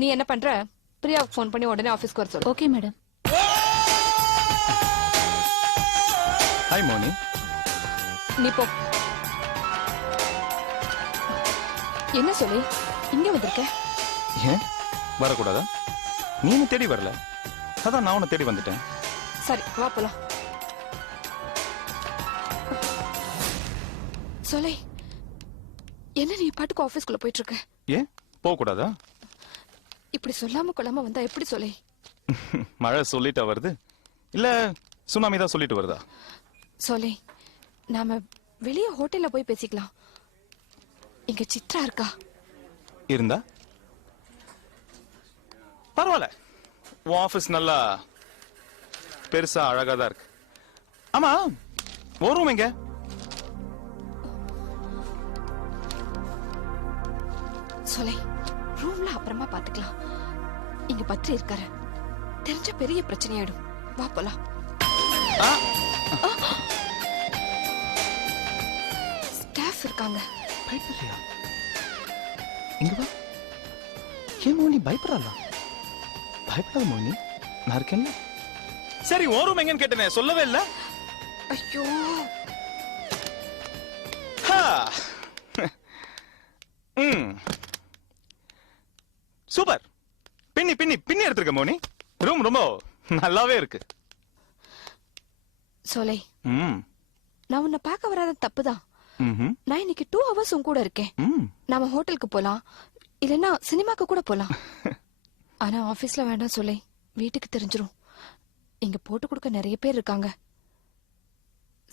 நீ என்ன பண்ற? பிரியாவுக்கு ஃபோன் பண்ணி உடனே ஆபீஸ்க்கு வர சொல்லு. Okay madam. ஹாய் மோனி. நீ போ. என்ன சொல்லி இங்க வந்திருக்க? ஏன் வரக்கூடாதா? நீ என்ன தேடி வரல, அதான் நான் உன்னை தேடி வந்துட்டேன். சரி வா போலாம். சொல்லி என்ன நீ பாட்டுக்கு ஆபீஸ்க்குள்ள போயிட்டு இருக்க? ஏன் போக கூடாதா? இப்படி சொல்லாம கொள்ளாம வந்தா எப்படி சொல்லி? மழை சொல்லிட்டா வருது, இல்ல சுனாமி தான் சொல்லிட்டு வருதா? சொல்லி நாம வெளிய ஹோட்டல்ல போய் பேசிக்கலாம். இங்க சித்ரா இருக்கா? இருந்தா பரவாயில்ல, உன் ஆபீஸ் நல்லா பெருசா அழகா தான் இருக்கு. ஆமா, ஒரு ரூம் எங்க? சொல்லி ரூம்ல அப்புறமா பாத்துக்கலாம். இங்க பத்ரி இருக்காரு, தெரிஞ்ச பெரிய பிரச்சனையாயிடும். வா போலாம். ஸ்டாஃப் இருக்காங்க. பயப்படுறியா? இங்க வா. ஏன் மோனி பயப்படுறா? பயப்படாத மோனி, நான் இருக்கேன்ல. சரி, ஒரு ரூம் எங்கன்னு கேட்டனே, சொல்லவே இல்ல. ஐயோ, சூப்பர். பின்னி பின்னி பின்னி எடுத்திருக்க மோனி. ரூம் ரொம்ப நல்லாவே இருக்கு. சோலை, நான் உன்னை பார்க்க வராத தப்புதான். நான் இன்னைக்கு 2 hours உன் கூட இருக்கேன். நாம ஹோட்டலுக்கு போலாம், இல்லன்னா சினிமாக்கு கூட போலாம். ஆனா ஆபீஸ்ல வேண்டாம் சோலை, வீட்டுக்கு தெரிஞ்சிரும். இங்க போட்டு கொடுக்க நிறைய பேர் இருக்காங்க.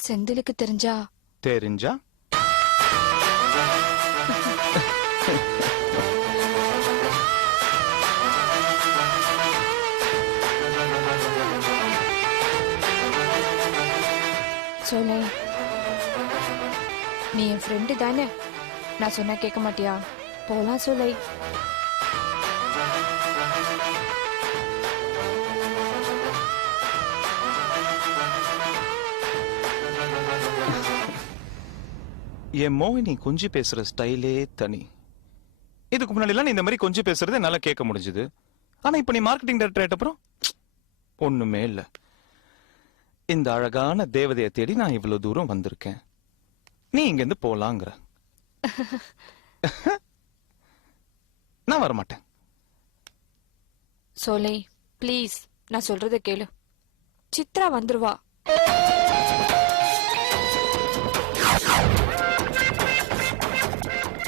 செந்திலுக்கு தெரிஞ்சா சோலை, நீ என் ஃப்ரெண்டு தானே, நான் சொன்னா கேட்க மாட்டியா? போலாம் சோலை. என் மோகினி கொஞ்சி பேசுற ஸ்டைலே தனி. இதுக்கு முன்னாடி எல்லாம் நீ இந்த மாதிரி கொஞ்சி பேசுறது என்னால கேட்க முடிஞ்சது. ஆனா இப்ப நீ மார்க்கெட்டிங் டைரக்டர் ஆயிட்ட அப்புறம் ஒண்ணுமே இல்ல. இந்த அழகான தேவதையை தேடி நான் இவ்வளவு தூரம் வந்திருக்கேன். நீ இங்க இருந்து போலாங்கிற. நான் வரமாட்டேன். சோலை ப்ளீஸ், நான் சொல்றத கேளு. சித்ரா வந்துருவா.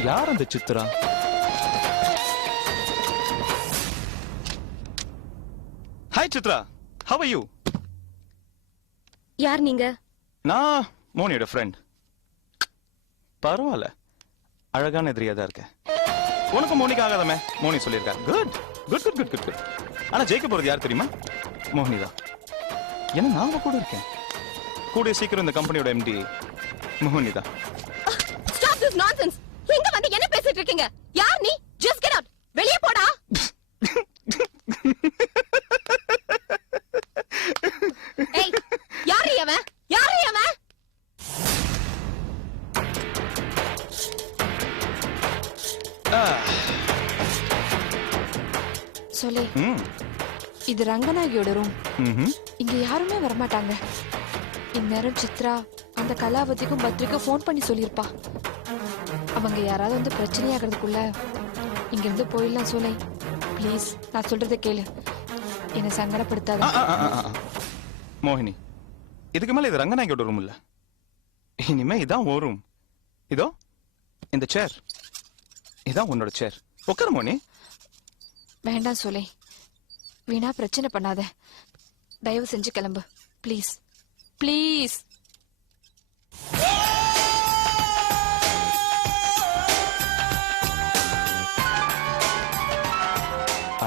யார் அந்த Chitra? Hi Chitra, how are you? யார் நீங்க? நான் மோனியோட ஃப்ரெண்ட். பரவாயில்ல, அழகான எதிரியா தான் இருக்க. உனக்கு மோனிக்கு ஆகாதமே, மோனி சொல்லியிருக்கா. Good good good good good good. ஆனா ஜெயிக்க போறது யார் தெரியுமா? மோனி தான். ஏன்னா நான் கூட இருக்கேன். கூடிய சீக்கிரம் இந்த கம்பெனியோட எம்டி மோனி தான். Stop this nonsense. எங்க வந்து என்ன பேசிட்டு இருக்கீங்க? யார் நீ? Just get out. வெளிய போடா. ஏய், யார் அவன்? யார் அவன்? சோலை, இது ரங்கநாயகியோட ரூம். இங்க யாருமே வரமாட்டாங்க. இந்நேரம் சித்ரா அந்த கலாவதிக்கும் பத்ரிக்கும் போன் பண்ணி சொல்லிருப்பா. அவங்க யாராவது வந்து பிரச்சனையாகிறதுக்குள்ள இங்க இருந்து போயிடலாம். சோலை ப்ளீஸ், நான் சொல்றத கேளு, என்ன சங்கடப்படுத்தாத. மோகினி, இதுக்கு மேல இது ரங்கநாயகியோட ரூம் இல்ல. இனிமே இதான் ஒரு ரூம். இதோ இந்த சேர், இதான் உன்னோட சேர். உட்காரு மோனி. வேண்டாம் சோலை, வீணா பிரச்சனை பண்ணாத. தயவு செஞ்சு கிளம்பு ப்ளீஸ் ப்ளீஸ்.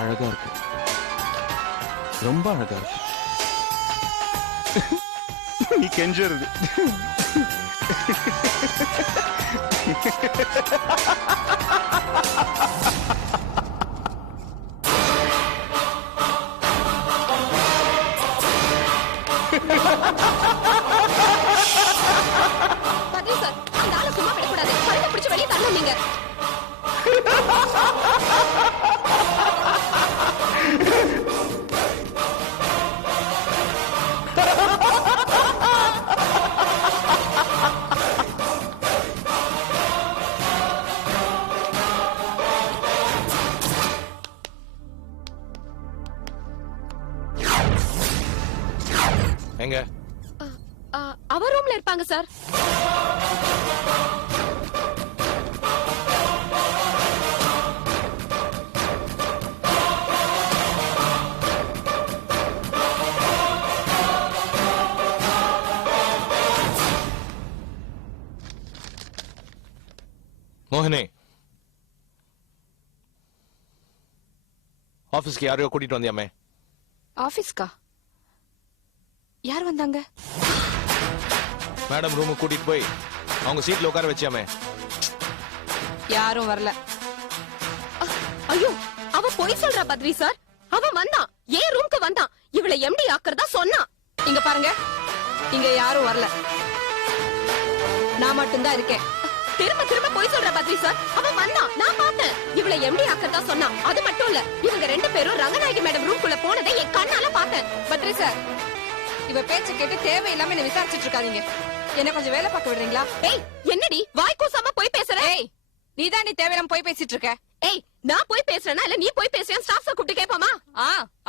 அழகா இருக்கு, ரொம்ப அழகா இருக்கு. நீ கெஞ்சறது. பத்ரி சார், அந்த ஆளை சும்மா விடக்கூடாது. கழுத்தை பிடிச்சு வெளியே தள்ளணும் நீங்க. சார். மோகினி, ஆபீஸ்க்கு யாரையோ கூட்டிட்டு வந்தியாமே? ஆபீஸ்க்கா? யார் வந்தாங்க? மேடம் ரூமுக்கு கூட்டிட்டு போய் அவங்க சீட்ல உட்கார வச்சியாமே? யாரும் வரல. ஐயோ, அவ பொய் சொல்றா பத்ரி சார். அவன் வந்தான், ஏன் ரூம்க்கு வந்தான். இவளை எம்டி ஆக்குறதா சொன்னான். இங்க பாருங்க, இங்க யாரும் வரல. நான் மட்டும்தான் இருக்கேன். திரும்ப திரும்ப பொய் சொல்ற பத்ரி சார். அவன் வந்தான், நான் பார்த்தேன். இவளை எம்டி ஆக்குறதா சொன்னான். அது மட்டும் இல்ல, இவங்க 2 பேரும் ரங்கநாயகி மேடம் ரூம்குள்ள போனதை என் கண்ணால பார்த்தேன். பத்ரி சார், இவ பேச்ச கேட்டு தேவையில்லாம என்ன விசாரிச்சுட்டு இருக்காதீங்க. என்ன கொஞ்சம் வேலை பார்க்க விடுறீங்களா? ஏய், என்னடி வாய் கூசாம போய் பேசுற? ஏய், நீதான் நீ தேவையில்லாம போய் பேசிட்டு இருக்க. ஏய், நான் போய் பேசுறேனா இல்ல நீ போய் பேசுறியா? ஸ்டாஃப்ஸ கூப்பிட்டு கேட்பாமா?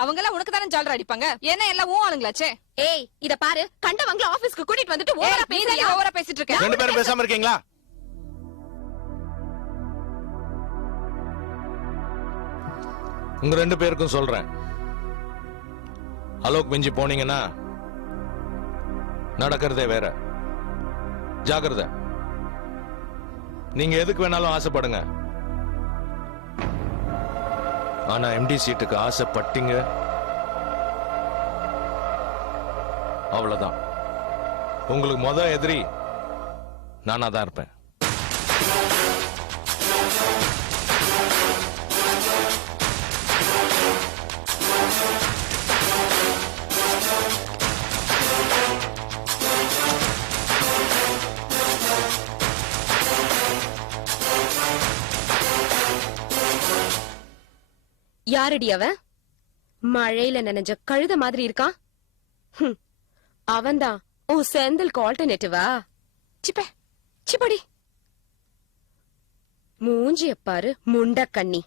அவங்க எல்லாம் உனக்கு தானே ஜாலரா அடிப்பாங்க. ஏன்னா எல்லாம் ஊ ஆளுங்களாச்சே. ஏய், இத பாரு, கண்டவங்கள ஆபீஸ்க்கு கூட்டிட்டு வந்துட்டு ஓவரா பேசுறியா? ஓவரா பேசிட்டு இருக்க. 2 பேரும் பேசாம இருக்கீங்களா? உங்க 2 பேருக்கும் சொல்றேன், அலோக் மிஞ்சி போனீங்கன்னா நடக்கிறதே வேற. ஜாக்கிரதை. நீங்க எதுக்கு வேணாலும் ஆசைப்படுங்க, ஆனா எம்டி சீட்டுக்கு ஆசைப்பட்டீங்க அவ்வளவுதான். உங்களுக்கு முத எதிரி நானா தான் இருப்பேன். யாரடி அவன்? மழையில நனைஞ்ச கழுத மாதிரி இருக்கான். அவன்தான் உன் செந்திலுக்கு ஆல்டர்னேட்டிவா? சிப்ப சிப்படி. மூஞ்சிய பாரு, முண்டக்கண்ணி.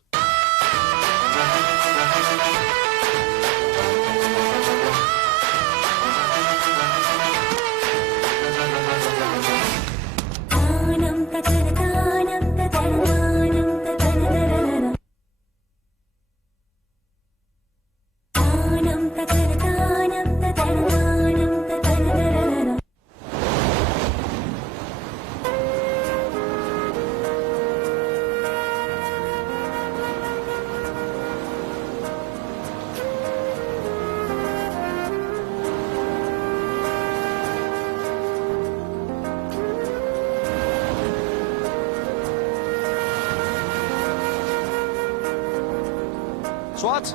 ஸ்வாட்,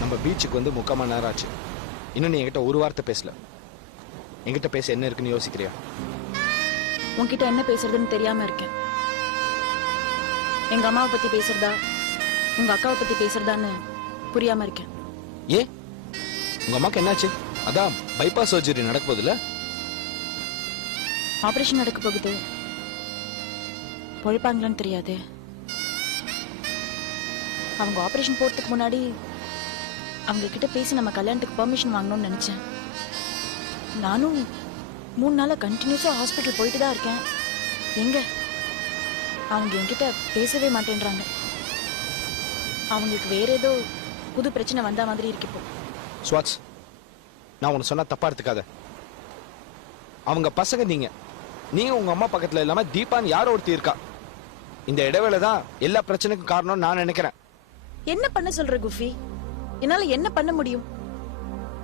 நம்ம பீச்சுக்கு வந்து 3/4 மணி நேரம் ஆச்சு. இன்னும் நீ என்கிட்ட ஒரு வார்த்தை பேசல. என்கிட்ட பேச என்ன இருக்குன்னு யோசிக்கிறியா? உன்கிட்ட என்ன பேசுறதுன்னு தெரியாம இருக்கேன். எங்க அம்மாவை பத்தி பேசுறதா, உங்க அக்காவை பத்தி பேசுறதான்னு புரியாம இருக்கேன். ஏ, உங்க அம்மாக்கு என்னாச்சு? அதான் பைபாஸ் சர்ஜரி நடக்க போகுதுல? ஆபரேஷன் நடக்க போகுது. பொழைப்பாங்களான்னு தெரியாது. அவங்க ஆபரேஷன் போறதுக்கு முன்னாடி அவங்க கிட்ட பேசி நம்ம கல்யாணத்துக்கு பெர்மிஷன் வாங்கணும்னு நினைச்சேன். நானும் 3 நாளா கண்டினியூஸா ஹாஸ்பிட்டல் போயிட்டு தான் இருக்கேன். எங்க அவங்க என்கிட்ட பேசவே மாட்டேன்றாங்க. அவங்களுக்கு வேற ஏதோ புது பிரச்சனை வந்த மாதிரி இருக்கு இப்போ. ஸ்வாட்ஸ், நான் உனக்கு சொன்னா தப்பா எடுத்துக்காத. அவங்க பசங்க நீங்க உங்க அம்மா பக்கத்துல இல்லாம தீபான்னு யாரோ ஒருத்தி இருக்கா. இந்த இடைவேளை தான் எல்லா பிரச்சனைக்கும் காரணம் நான் நினைக்கிறேன். என்ன பண்ண சொல்ற குஃபி? என்னால என்ன பண்ண முடியும்?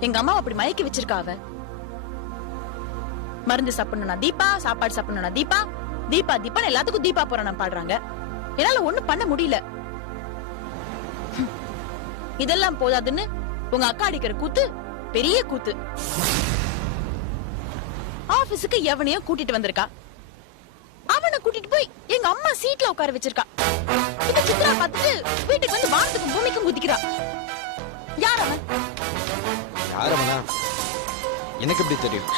எங்க அம்மா அப்படி மயக்கி வச்சிருக்கா. அவ மருந்து சாப்பிடணும்னா தீபா, சாப்பாடு சாப்பிடணும்னா தீபா, தீபா தீபான்னு எல்லாத்துக்கும் தீபா புராணம் பாடுறாங்க. என்னால ஒண்ணும் பண்ண முடியல. இதெல்லாம் போதாதுன்னு உங்க அக்கா அடிக்கிற கூத்து பெரிய கூத்து. ஆபீஸுக்கு எவனையோ கூட்டிட்டு வந்திருக்கா. அவனை கூட்டிட்டு போய் எங்க அம்மா சீட்ல உட்கார வச்சிருக்கா. இந்த சித்ரா பார்த்துட்டு வீட்டுக்கு வந்து வானத்துக்கும் பூமிக்கும் குதிக்கிறா. யார் அவன்? யார் அவனா? எனக்கு எப்படி தெரியும்?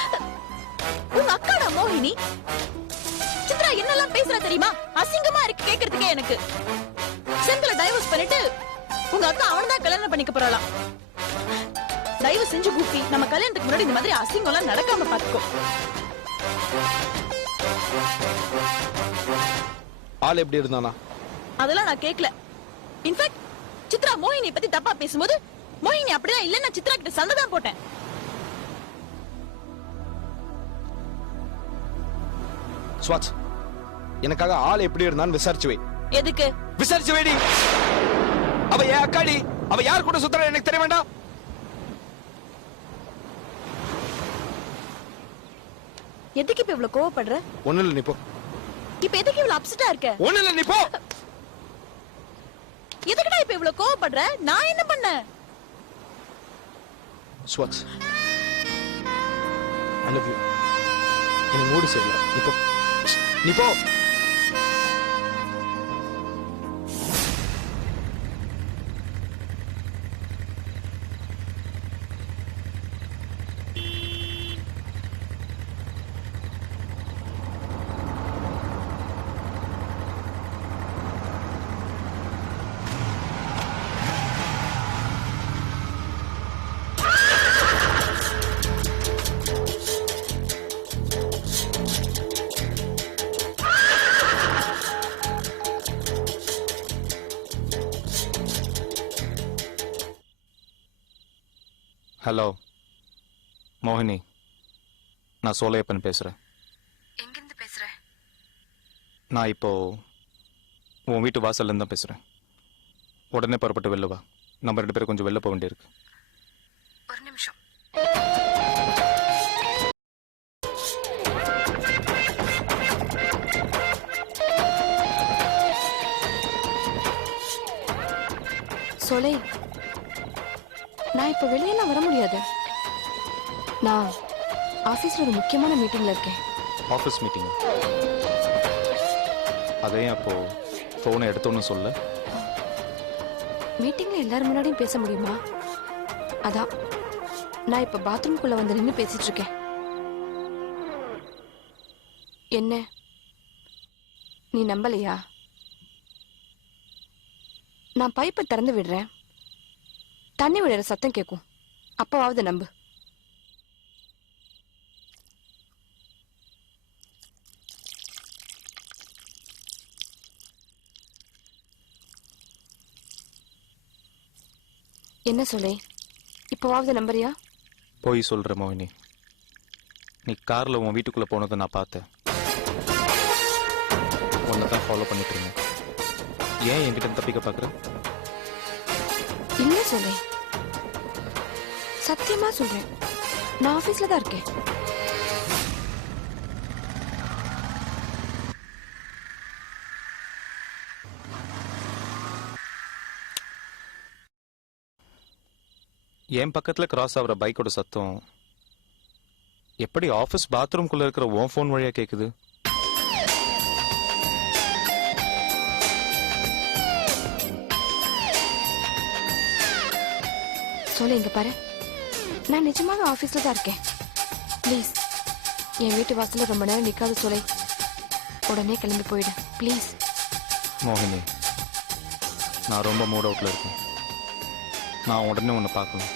உங்க அக்காடா மோகினி. சித்ரா என்னெல்லாம் பேசுறா தெரியுமா? அசிங்கமா இருக்கு கேக்குறதுக்கே எனக்கு. செந்தில டைவர்ஸ் பண்ணிட்டு உங்க அக்கா அவனை தான் கல்யாணம் பண்ணிக்க போறாளாம். தயவு செஞ்சு கூப்பி நம்ம கல்யாணத்துக்கு முன்னாடி இந்த மாதிரி அசிங்கம் எல்லாம் நடக்காம பாத்துக்கோ. ஆள் எப்படி இருந்தானா? அதெல்லாம் நான் கேட்கல. இன்ஃபேக்ட் சித்ரா மோகினி பத்தி தப்பா பேசும்போது மோகினி அப்படிதான் இல்ல, நான் சித்ரா கிட்ட சண்டை தான் போட்டேன். ஸ்வாத், எனக்காக ஆள் எப்படி இருந்தான்னு விசாரிச்சு வை. எதுக்கு? விசாரிச்சு வைடி. அவ ஏன் அக்காடி? அவ யார் கூட சுத்துறா எனக்கு தெரிய வேண்டாம்? எதுக்கு இப்ப இவ்வளவு கோவப்படுற? ஒண்ணு இல்ல, நீ போ. இப்ப எதுக்கு இவ்வளவு அப்செட்டா இருக்க? ஒண்ணு இல்ல, நீ போ. எதுக்குடா இப்ப இவ்வளவு கோவப்படுற? நான் என்ன பண்ணேன்? ஸ்வாத், ஐ லவ் யூ. எனக்கு மூடு சரியில்லை. நீ போ, நீ போ. ஹலோ மோகினி, நான் சோலையப்பன் பேசுறேன். எங்கிருந்து பேசுற? நான் இப்போ உன் வீட்டு வாசல்ல இருந்து தான் பேசுறேன். உடனே புறப்பட்டு வெளில வா. நம்ம 2 பேரும் கொஞ்சம் வெளில போக வேண்டியிருக்கு. ஒரு நிமிஷம். சோலை, நான் இப்ப வெளியெல்லாம் வர முடியாது. நான் ஆபீஸ்ல ஒரு முக்கியமான மீட்டிங்ல இருக்கேன். Office meeting? அதையும் அப்போ ஃபோனை எடுத்தோன்னு சொல்ல. மீட்டிங்ல எல்லாரும் முன்னாடியும் பேச முடியுமா? அதான் நான் இப்ப பாத்ரூம்குள்ள வந்து நின்று பேசிட்டு இருக்கேன். என்ன, நீ நம்பலையா? நான் பைப்பை திறந்து விடுறேன், தண்ணி விடுற சத்தம் கேட்கும். அப்பவாவது நம்பு. என்ன சொல்லே, இப்பவாவது நம்புறியா? போய் சொல்ற மோகினி. நீ கார்ல உன் வீட்டுக்குள்ள போனதை நான் பார்த்தேன். உன்னை தான் ஃபாலோ பண்ணிட்டு இருந்தேன். ஏன் என்கிட்ட தப்பிக்க பாக்குற? இல்ல சொல்லே, சத்தியமா சொல்றேன், நான் ஆபீஸ்ல தான் இருக்கேன். என் பக்கத்துல கிராஸ் ஆகுற பைக்கோட சத்தம் எப்படி ஆபீஸ் பாத்ரூம்குள்ள இருக்கிற உன் ஃபோன் வழியா கேக்குது? சொல்ல, இங்க பாரு, நான் நிஜமாக ஆபீஸ்ல தான் இருக்கேன். ப்ளீஸ் என் வீட்டு வாசல்ல ரொம்ப நேரம் நிக்காத சொல்லை. உடனே கிளம்பி போயிடு ப்ளீஸ். மோகினி, நான் ரொம்ப மூட் அவுட்ல இருக்கேன். நான் உடனே உன்னை பார்க்கணும்,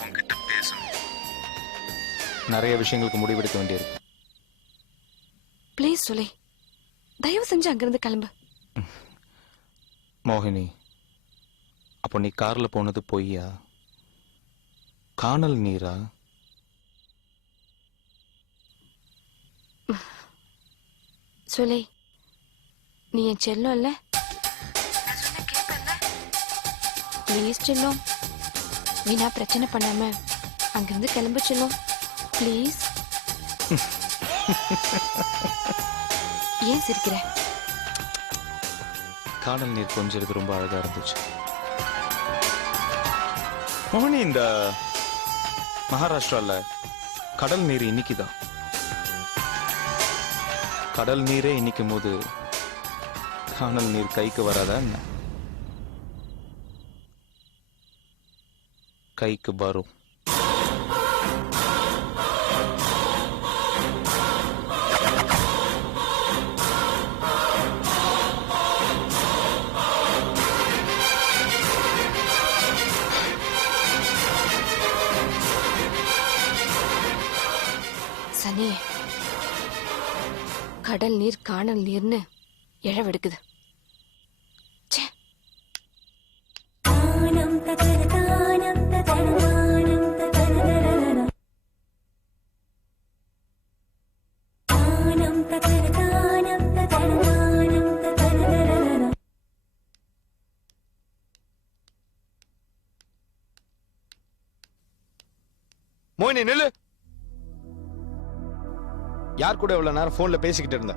உன்கிட்ட பேசணும். நிறைய விஷயங்களுக்கு முடிவெடுக்க வேண்டியிருக்கு. ப்ளீஸ் சொல்லை, தயவு செஞ்சு அங்கிருந்து கிளம்பு. மோகினி, அப்போ நீ கார்ல போனது பொய்யா? காணல் நீரா? சொல்லை, நீ என் செல்லம் இல்ல? ப்ளீஸ் செல்லம், வீணா பிரச்சனை பண்ணாம அங்கிருந்து கிளம்பு செல்லம் ப்ளீஸ். ஏன் சிரிக்கிற? காணல் நீர் கொஞ்சிறது ரொம்ப அழகா இருந்துச்சு. மோகினி, இந்த மகாராஷ்டிரால கடல் நீர் இன்னைக்குதான். கடல் நீரே இன்னைக்கும் போது காணல் நீர் கைக்கு வராதா என்ன? கைக்கு வரும். மணி கடல் நீர் காணல் நீர்னு இழவெடுக்குது. ச்சே. மோகினி நில்லு. யார் கூட இவ்வளவு நேரம் போன்ல பேசிக்கிட்டு இருந்த?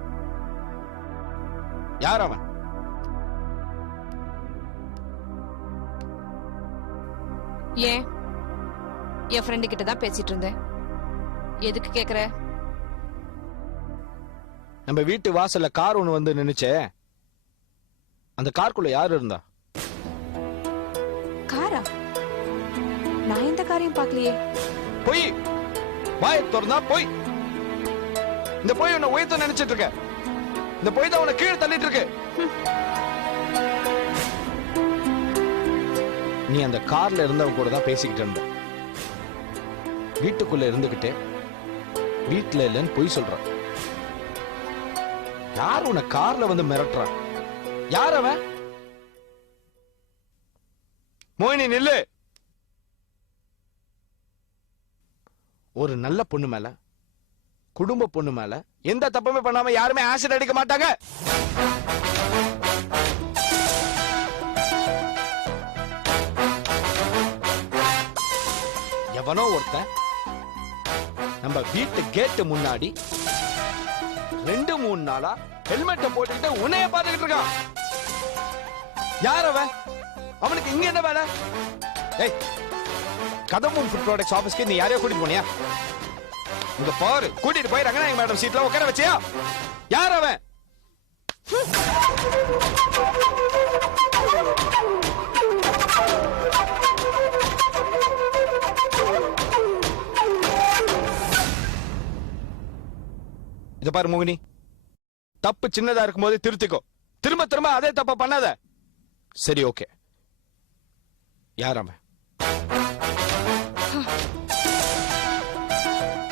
யார் அவன்? ஏன் என் ஃப்ரெண்டு கிட்ட தான் பேசிட்டு இருந்தேன். எதுக்கு கேக்குற? நம்ம வீட்டு வாசல்ல கார் ஒண்ணு வந்து நின்னுச்சே, அந்த காருக்குள்ள யார் இருந்தா? காரா? நான் எந்த காரையும் பார்க்கலையே. போய் வாயை திறந்தா போய். இந்த போய் உன்னை உயர்த்த நினைச்சிட்டு இருக்க. இந்த போய் தான் உன்னை கீழே தள்ளிட்டு இருக்கு. நீ அந்த கார்ல இருந்தவங்க கூட தான் பேசிக்கிட்டு இருந்த. வீட்டுக்குள்ள இருந்துகிட்டே வீட்டுல இல்லைன்னு பொய் சொல்ற. யார் உன்னை கார்ல வந்து மிரட்டுறா? யார் அவன்? மோகினி நில்லு. ஒரு நல்ல பொண்ணு மேல, குடும்ப பொண்ணு மேல எந்த தப்புமே பண்ணாம யாருமே ஆசிட் அடிக்க மாட்டாங்க. எவனோ ஒருத்தன் நம்ம வீட்டு கேட்டு முன்னாடி 2-3 நாளா ஹெல்மெட்டை போட்டுக்கிட்டு உன்னைய பார்த்துக்கிட்டு இருக்கான். யார் அவன்? அவனுக்கு இங்க என்ன வேலை? ஏய், கதம்பம் ஃபுட் ப்ராடக்ட்ஸ் ஆபீஸ்க்கு நீ யாரையோ கூட்டிட்டு போனியா? இங்க பாரு, கூட்டிட்டு போய் ரங்கநாயகி மேடம் சீட்ல உட்கார வச்சியா? யார் அவன்? இத பாரு மோகினி, தப்பு சின்னதா இருக்கும்போது திருத்திக்கோ. திரும்ப திரும்ப அதே தப்ப பண்ணாத. சரி, ஓகே. யார் அவன்?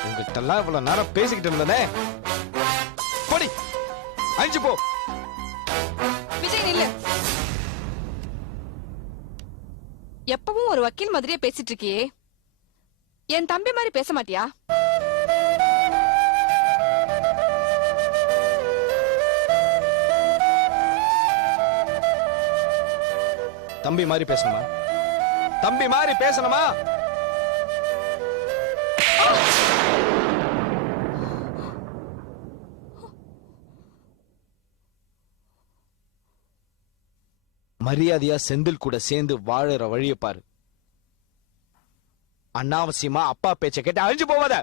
உங்ககிட்டலாம் இவ்வளவு நேரம் பேசிக்கிட்டு இருந்தனே. போடி, அழிஞ்சு போ. விஜய் நில்லு. எப்பவும் ஒரு வக்கீல் மாதிரியே பேசிட்டு இருக்கியே, என் தம்பி மாதிரி பேச மாட்டியா? தம்பி மாதிரி பேசணுமா? தம்பி மாதிரி பேசணுமா? மரியாதையா செந்தில் கூட சேர்ந்து வாழற வழிய பாரு. அனாவசியமா அப்பா பேச்ச கேட்டு அழிஞ்சு போவாத.